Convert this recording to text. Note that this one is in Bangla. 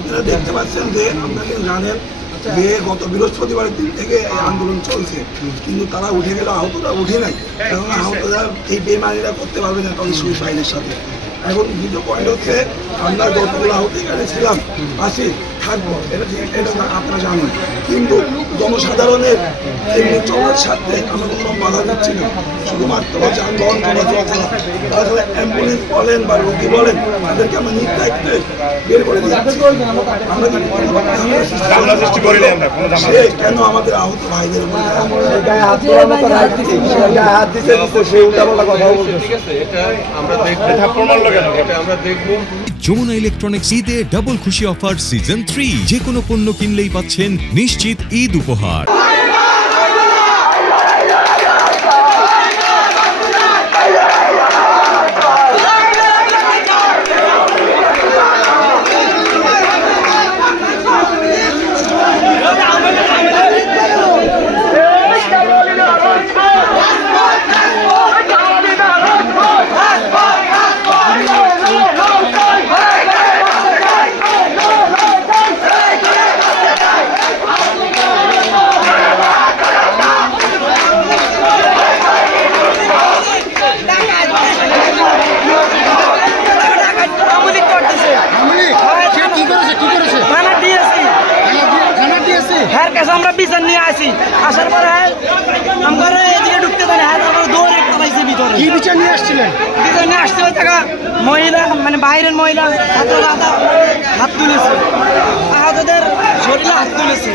আপনারা দেখতে পাচ্ছেন যে আপনারা জানেন যে গত বৃহস্পতিবারের দিন থেকে এই আন্দোলন চলছে, কিন্তু তারা উঠে গেল, আহতরা উঠে নাই। কেননা আহতরা এই বেমানিরা করতে পারবে না কারণ সুইসাইডের সাথে। এখন দ্বিতীয় পয়েন্ট হচ্ছে, আমরা যতগুলো আহত এখানে ছিলাম আসি থাকবো, এটা আপনারা জানেন, কিন্তু জনসাধারণের এমনি চলার সাথে আমরা কোনো বাধা দিচ্ছি না। শুধুমাত্র যানবাহন চলাচল করা, তাছাড়া অ্যাম্বুলেন্স বলেন বা রোগী বলেন, তাদেরকে আমরা নির্দায়িত্বে বের করে দিচ্ছি। আমরা সে কেন আমাদের আহত ভাইদের যমুনা ইলেকট্রনিক্স ঈদে ডাবল খুশি অফার সিজন 3, যে কোনো পণ্য কিনলেই পাচ্ছেন নিশ্চিত ঈদ উপহার। আমরা বিচার নিয়ে আসি, আসার পরে আমরা এদিকে ঢুকতে পারি, তারপরে দৌড়ে পালাইছে ভিতরে। কি বিচার নিয়ে আসছিলেন? বিচার নিয়ে আসছিল টাকা মহিলা, মানে বাইরের মহিলা ছাত্ররা হাত তুলেছে, আহতদের শরীরে হাত তুলেছে।